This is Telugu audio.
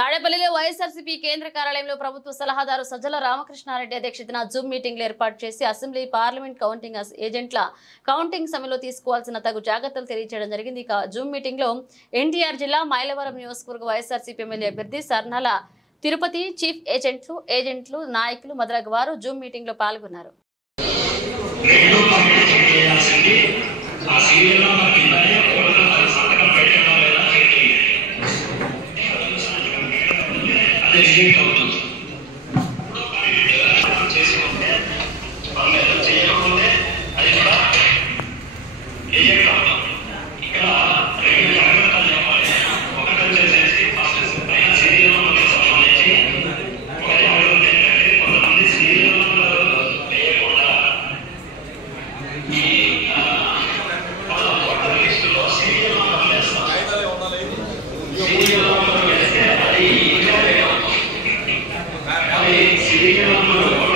తాడేపల్లిలో వైఎస్ఆర్సీపీ కేంద్ర కార్యాలయంలో ప్రభుత్వ సలహాదారు సజ్జల రామకృష్ణారెడ్డి అధ్యక్షతన జూమ్ మీటింగ్లు ఏర్పాటు చేసి అసెంబ్లీ పార్లమెంట్ కౌంటింగ్ ఏజెంట్ల కౌంటింగ్ సమయంలో తీసుకోవాల్సిన తగు జాగ్రత్తలు తెలియజేయడం జరిగింది. ఇక జూమ్ మీటింగ్ లో ఎన్టీఆర్ జిల్లా మైలవరం నియోజకవర్గ వైఎస్ఆర్సీపీ ఎమ్మెల్యే అభ్యర్థి సర్నాల తిరుపతి, చీఫ్ ఏజెంట్లు నాయకులు మొదలగు వారు జూమ్ మీటింగ్ లో పాల్గొన్నారు. Serial